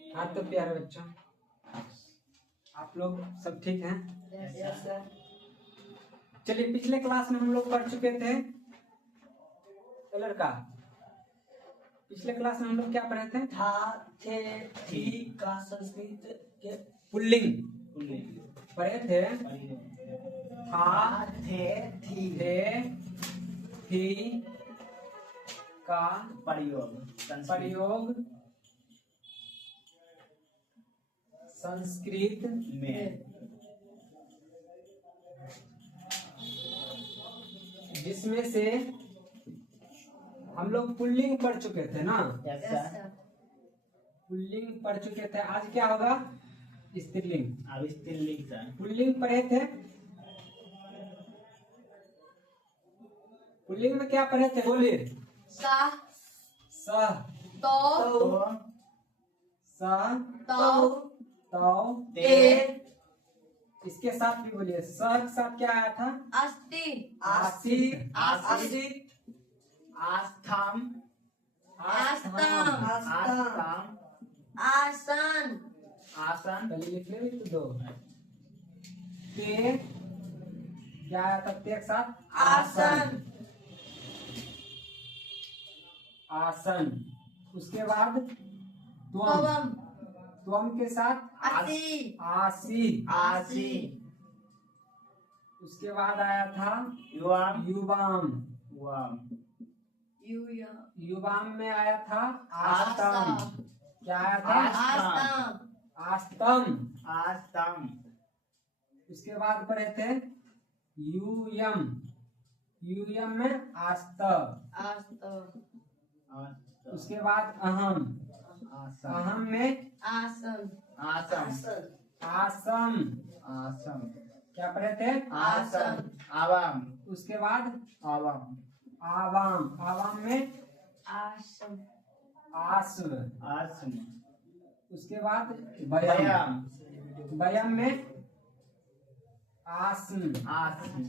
हाँ तो प्यारे बच्चों, आप लोग सब ठीक हैं? Yes sir. चलिए, पिछले क्लास में हम लोग पढ़ चुके थे लड़का। पिछले क्लास में हम लोग क्या पढ़े थे? था, थे, थी का संस्कृत के पुल्लिंग पढ़े थे। था, थे, थी थी का प्रयोग संस्कृत में, जिसमें से हम लोग पुल्लिंग पढ़ चुके थे ना। Yes sir. पुल्लिंग पढ़ चुके थे। आज क्या होगा? स्त्रीलिंग। अब स्त्रीलिंग सर। पुल्लिंग पढ़े थे। पुल्लिंग में क्या पढ़े थे? बोलिए। सा, स, तो, स, तो, तौ। ते, इसके साथ भी बोलिए। स के साथ क्या आया था? अस्ति, आसित, आसित, आस्थम, आस्तम, आसन, आसन, पहले लिखने में तो दो। ते क्या आया था? ते के साथ आसन, आसन। उसके बाद त्वम। त्वम, त्वम के साथ असि, आसी। आसी, उसके बाद आया था युवाम, युवाम। यूय, युवाम में आया था आस्तम। क्या आया था? आस्तम, आस्तम। आस्तम, उसके बाद पढ़े थे यूयम। यूयम में आस्त। आस्त, उसके बाद अहम। अहम में आसन, आसम, आसम। आसम, क्या पढ़े थे? आसन, आवाम, उसके बाद आवाम, आवाम। आवाम में आसम, आस्व। आसम, उसके बाद बयम। बयाम, बयम में आसन। आसम।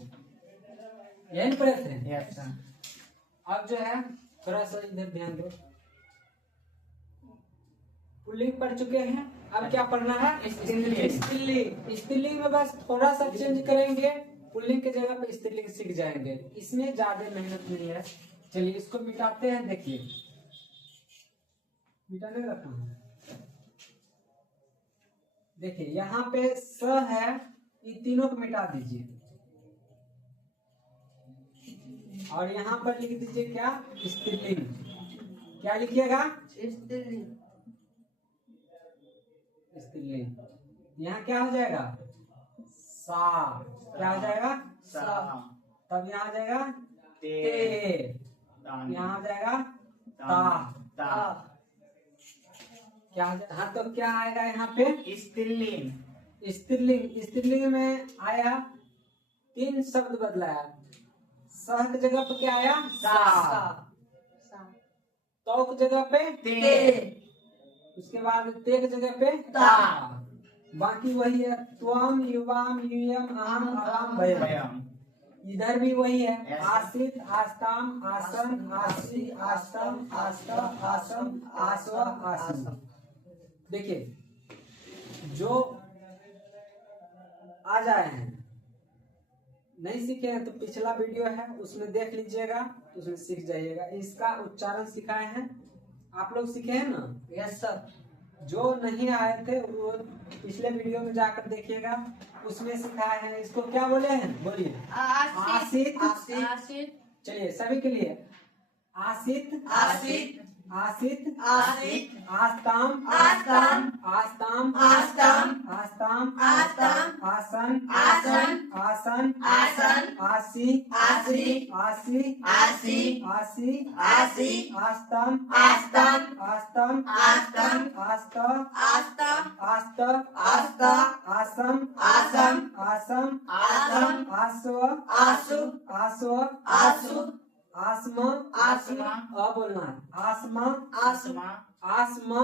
यही पढ़े थे। Yes sir. अब जो है थोड़ा सा इधर ध्यान दो। पुल्लिंग पढ़ चुके हैं। अब क्या पढ़ना है? स्त्रीलिंग। स्त्रीलिंग। स्त्रीलिंग में बस थोड़ा सा चेंज करेंगे। पुल्लिंग की जगह पे स्त्रीलिंग सीख जाएंगे। इसमें ज्यादा मेहनत नहीं है। चलिए इसको मिटाते हैं। देखिए, मिटाने रखा हूं। देखिए यहाँ पे स है, ये तीनों को मिटा दीजिए और यहाँ पर लिख दीजिए क्या? स्त्रीलिंग। क्या लिखिएगा? स्त्रीलिंग, स्त्रीलिंग। यहाँ क्या हो जाएगा? सा। क्या हो जाएगा? सा, तब यहाँ आ जाएगा ते, ते। तान, यहाँ आ जाएगा तान, ता। ता। क्या हो जाएगा? हाँ, तो क्या आएगा यहाँ पे? स्त्रीलिंग। स्त्रीलिंग। स्त्रीलिंग में आया, तीन शब्द बदलाया। स की जगह पे क्या आया? सा। सा, तौ की जगह पे ते, उसके बाद ते की जगह पे ता। बाकी वही है। त्वम, युवाम, यूयम, अहम, अवाम, बयम। बयाम। इधर भी वही है। Yes. आसित, आस्ताम, आसन, आसी, आस्तम, आस्तम, आसम, आसवा, आसम। देखिए, जो आ जाए हैं, नहीं सीखे हैं तो पिछला वीडियो है उसमें देख लीजिएगा, उसमें सीख जाइएगा। इसका उच्चारण सिखाए हैं, आप लोग सीखे हैं ना? Yes sir. जो नहीं आए थे वो पिछले वीडियो में जाकर देखिएगा, उसमें सिखाए हैं। इसको क्या बोले हैं? बोलिए। आसित, आसित। आसित, चलिए सभी के लिए। आसित, आसित, आसित, आसित, आस्ताम, आस्ताम, आस्ताम, आस्ताम, आस्ताम, आस्ताम, आसन, आसन, आसन, आसन, आसी, आसी, आसी, आसी, आसी, आसी, आस्तम, आस्तम, आस्तम, आस्तम, आस्त, आस्त, आस्त, आस्त, आसम, आसम, आसम, आसम, आसव, आसु, आसव, आसु, आसमा, आसमा, अ बोलना है। आसमा, आसमा, आसमा,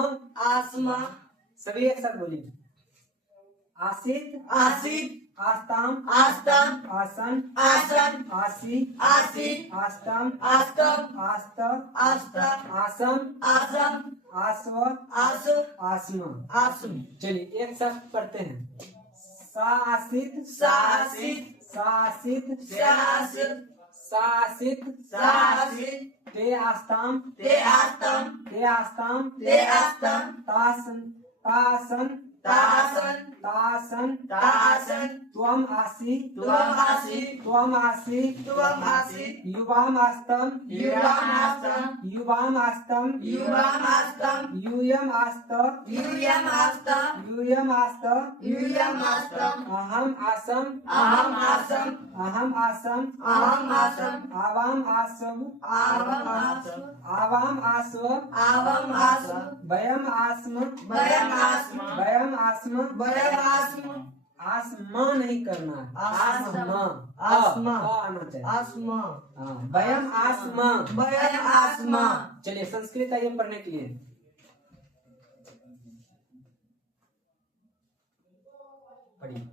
आसमा, सभी एक साथ बोलिए। आसित, आसित, आस्ताम, आस्तम, आसन, आसन, आसी, आसी, आस्तम, आस्तम, आस्त, आस्त, आसम, आसम, आस्व आस आस्म। आसम चलिए एक साथ पढ़ते हैं। सासित सासित सासित सासित सासित सासित ते आस्ताम ते आस्तम ते आस्ताम ते आस्तम तासन तासन तासन तासन तासन त्वम आसी त्वम आसि त्वम आसी त्वम आसि युवाम आस्तम युवाम आस्तम युवाम आस्तम युवाम आस्तम यूयम आस्त यूयम आस्तम यूयम आस्त यूयम आस्तम अहम आसम अहम आसम अहम आसम अहम आसम आवाम आसव आवम आसम आवाम आस्व आवम आसम वयम आस्म वयम आस्म वयम आस्म वयम आस्म आसमा नहीं करना है। आसमा। आसमा आना चाहिए। आसमा हाँ, वयम आसमा। वयम आसमा चलिए संस्कृत आइए पढ़ने के लिए। पढ़िए।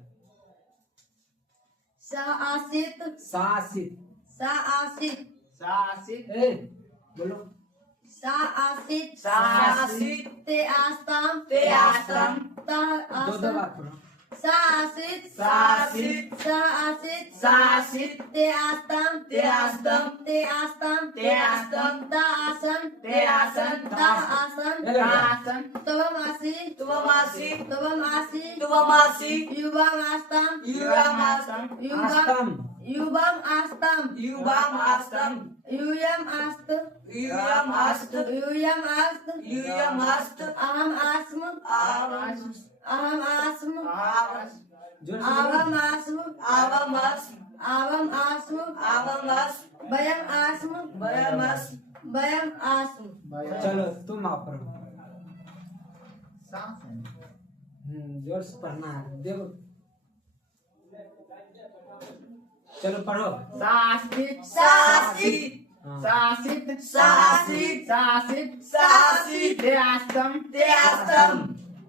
सा आसित सासित सा आसित सासित ए बोलो सा आसित सासित ते आस्ताम ते आस्तम ता दो आसम बार पढ़ो। सा आसित सासित सा आसित सासित ते आस्ताम ते आस्तम ते आस्ताम ते आस्तम ता आसन ते आसन ता आसन ए लड़का, आसन तवम आसि त्वम आसि तवम आसि त्वम आसि युवाम आस्ताम युवाम आस्तम युवाम आस्तम युवाम आस्ताम युवाम आस्तम यूयम आस्त यूयम आस्त यूयम आस्त यूयम आस्त अहम आस्म आवम अहम आस्म जोर से बोलो। आवम आस्म आवम आस्म आवम आस्म आवम आस्म वयम आस्म वयम आस्म वयम आस्म चलो तुम आप पढ़ो। जोर से पढ़ना है। देखो चलो पढ़ो। सासित सासित हाँ। सासित सासित सासित सासित ते आस्तम ते आस्तम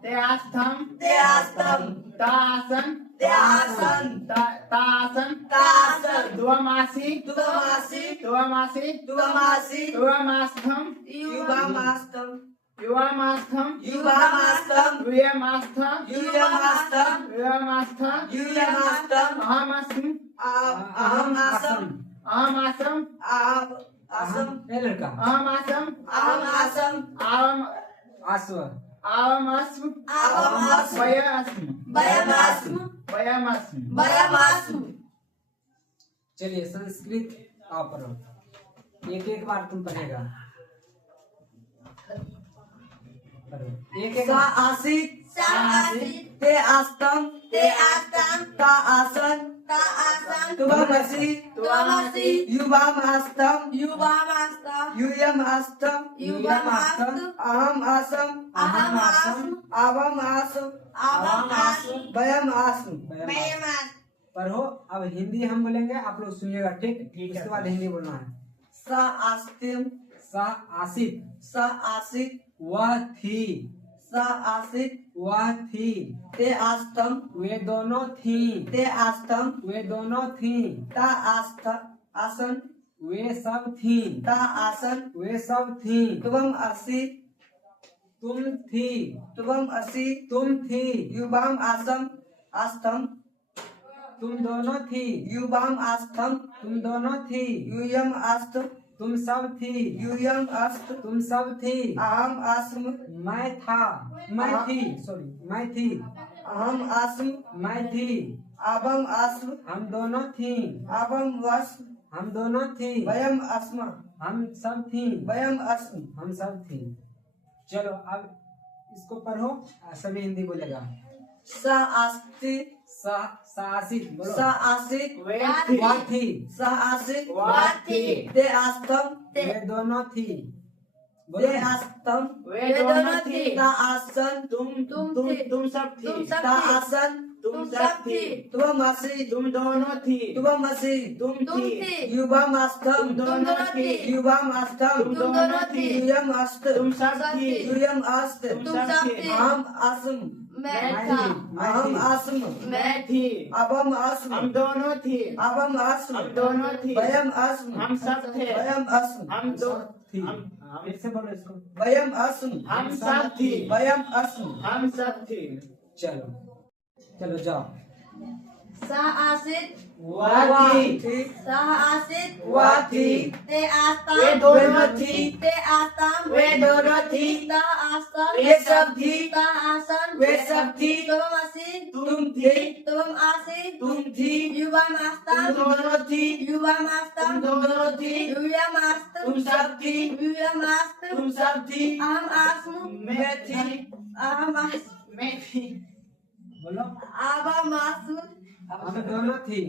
ते आस्थम ते आस्तम तासन ते आसन तासन तासन द्वमासि त्वमासि द्वमासि त्वमासि द्वमास्थम युवाम आस्तम युवामास्थम युवाम आस्तम यूयमास्थ यूयम आस्तम यूयमास्थ यूयम आस्तम अहमस्म अहम आसम अहमासम आव आसम ए लड़का अहमासम अहम आसम आवम आस्व आवमस्म आवम आस्म वयस्म वयम आस्म वयमस्म वयम आस्म चलिए संस्कृत आप पढ़ो। एक एक बार तुम पढ़ेगा। पढ़ो एक एक सा आसित सा आसित ते आस्तम ते आस्ताम ता आसन ता आसन त्वमसि त्वमसि युवाम आस्तम युवाम आस्ताम यूयम आस्तम युवाम आस्त अहम आसम अहम आस्म आवम आसम आवम आस्म वयम आस्म वयम आस्म पढ़ो। अब हिंदी हम बोलेंगे, आप लोग सुनिएगा। ठीक ठीक है। उसके बाद हिंदी बोलना है। सा आस्तिम सा आसित सा आसित वह थी सा आसित वह थी ते आस्तम वे दोनों थी ते आस्तम वे दोनों थी ता आस्त आसन वे सब थी ता आसन वे सब थी त्वम असि तुम थी त्वम असि तुम थी युवाम आसम आस्तम तुम दोनों थी युवाम आस्तम तुम दोनों थी यूयम आस्त तुम सब थी यूयम आस्त तुम सब थी अहम आस्म मैं था मैं थी सॉरी मैं थी अहम आस्म मैं थी आवम आस्म हम दोनों थी आवम वस्म हम दोनों थी वयम अस्म हम सब थी वयम अस्म हम सब थी। चलो अब इसको पढ़ो। सभी हिंदी बोलेगा। सा आस्ति सासित बोलो। सा आसित वह थी सा आसित वह थी ते आस्तम वे दोनों थी ते आस्तम वे दोनों थी ता आसन तुम सब थी तुम सब ता थी आसन तुम सब थी त्वम असि तुम दोनों थी त्वम असि तुम तुम थी थी युवाम आस्तम तुम दोनों थी युवाम आस्तम तुम दोनों थी यूयम आस्त तुम सब थी यूयम आस्त तुम तुम सब सब थी थी अहम आस्म मैं था अहम आस्म मैं थी अबम हम आस्म दोनों थी अबम आस्म हम दोनों थी वयम आस्म हम सब थे वयम आस्म हम दो थी हम फिर से बोलो इसको। वयम आस्म हम सब थी वयम आस्म हम सब थी चलो चलो जाओ। सा आसित वह थी सा आसित वह थी ते आस्ताम वे दोनों थी ते आस्ताम वे दोनों थी ता आस्ताम वे सब थी ता आसन वे सब थी तुम आसी तुम थी तुम आसी तुम थी युवा तुम मास्ताम दोनों थी युवा तुम मास्ताम दोनों थी युवा मास्ताम तुम सब थी युवा मास्ताम तुम सब थी अहम आस्म मैं थी अहम आस्म मैं थी बोलो। आबा मास्म हम दोनों थी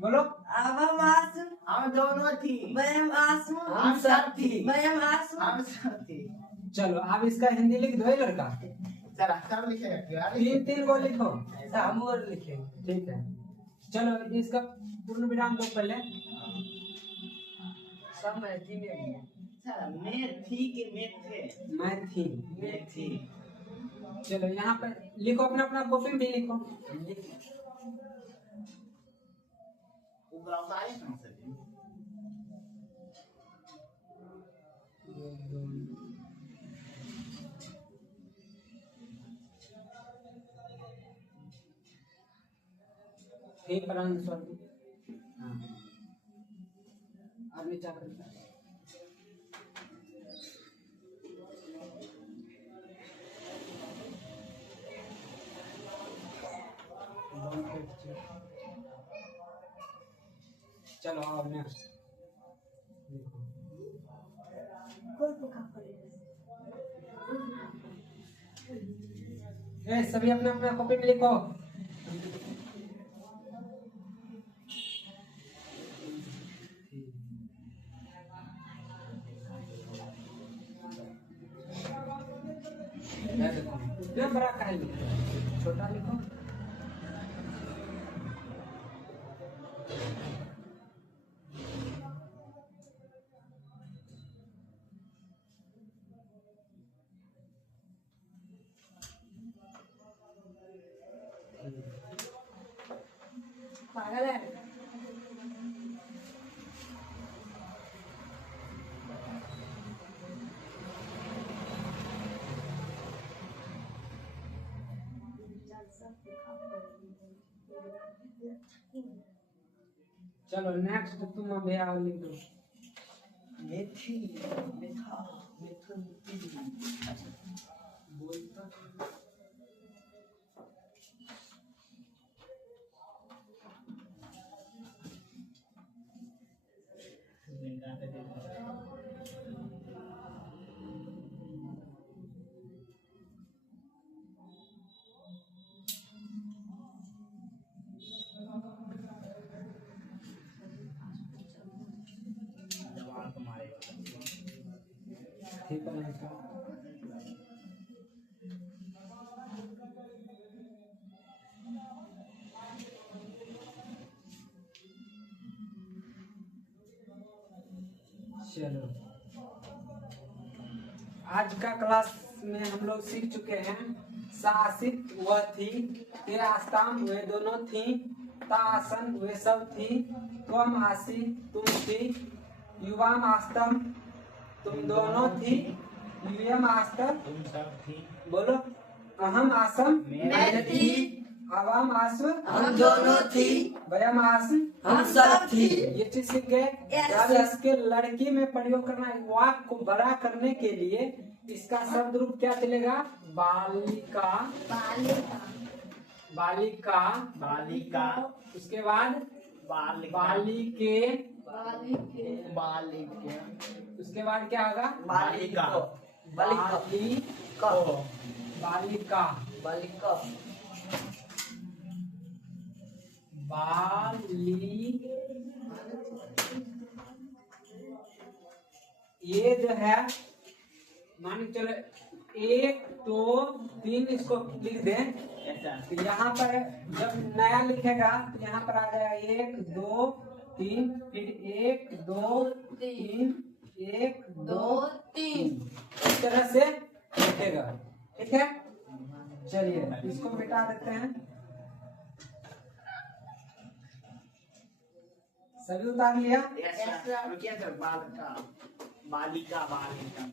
बोलो। आबा मास्म हम दोनों थी वयम आस्म हम सब थी वयम आस्म हम सब थी चलो अब इसका हिंदी लिख दो ये लड़का। चला कर लिखेगा यार तीन तीन को लिखो। ऐसा हम और लिखेंगे ठीक है चलो इसका पूर्ण विराम दो पहले। सब मैं थी में चला मैं थी कि मैं थे मैं थी। मैं थी चलो यहाँ पर लिखो अपना अपना कॉपी में भी लिखो। उबराव सारे कहाँ से थे? ठीक पर आंसर दो। हाँ अब नीचे कर चलो अब नेक्स्ट देखो। ए सभी अपना अपना कॉपी में लिखो। इतना बड़ा काहे लिखो, छोटा लिखो। पागल है चलो नेक्स्ट तुम अभी आओ लिख दो। मैं थी मैं था मैं थी बोलता ठीक है आंसर। चलो आज का क्लास में हम लोग सीख चुके हैं सासित वह थी, ते आस्ताम वे दोनों थी, ता आसन वे सब थी, त्वम आसी तुम थी, युवाम आस्तम तुम दोनों थी, युयम आस्तर तुम सब थी बोलो। अहम आसम मैं थी अवाम आसु हम दोनों थी वयम आसम हम सब थी ये चीज सीख गए। Yes. अब इसके लड़की में प्रयोग करना है। वाक को बड़ा करने के लिए इसका शब्द रूप क्या चलेगा? बालिका बालिका बालिका बालिका उसके बाद बालिका बालिके बालिके बालिका उसके बाद क्या होगा? बालिका बालिका बालिका बालिका बाली ये जो है मान के चलो 1 2 3 इसको लिख दें। ऐसा तो यहाँ पर जब नया लिखेगा तो यहाँ पर आ जाएगा 1 2 3 फिर 1 2 3 1 2 3 इस तरह से लिखेगा। ठीक है चलिए इसको देते हैं। सभी उतार लिया? Yes sir. रुकिए सर, बालिका बालिका बालिका